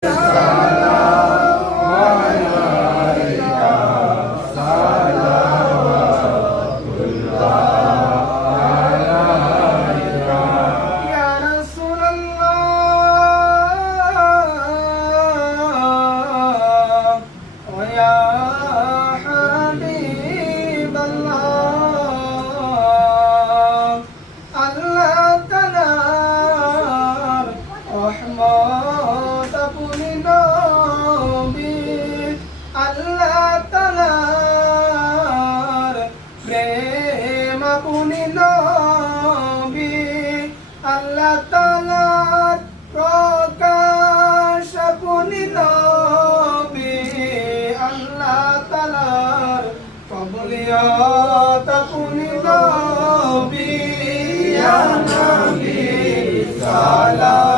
Yeah. আপনি নবী আল্লাহ তালার প্রকাশ। আপনি নবী আল্লাহ তালার কবলিয়ত। আপনি নবী নবী সালা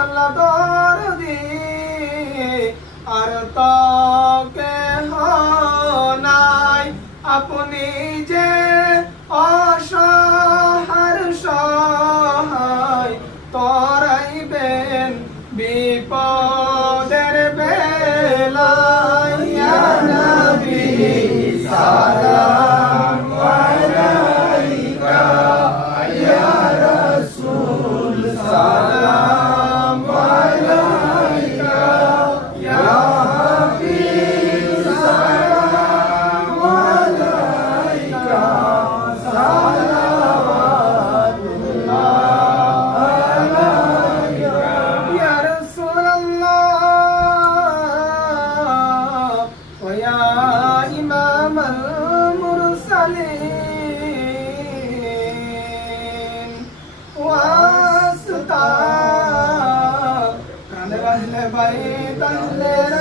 আল্লাহ দরদি আর তকে নাই আপনি যে অসহার সহায় তরাইবেন বিপদের বেলায়। নবী সালাম பை தந்தேர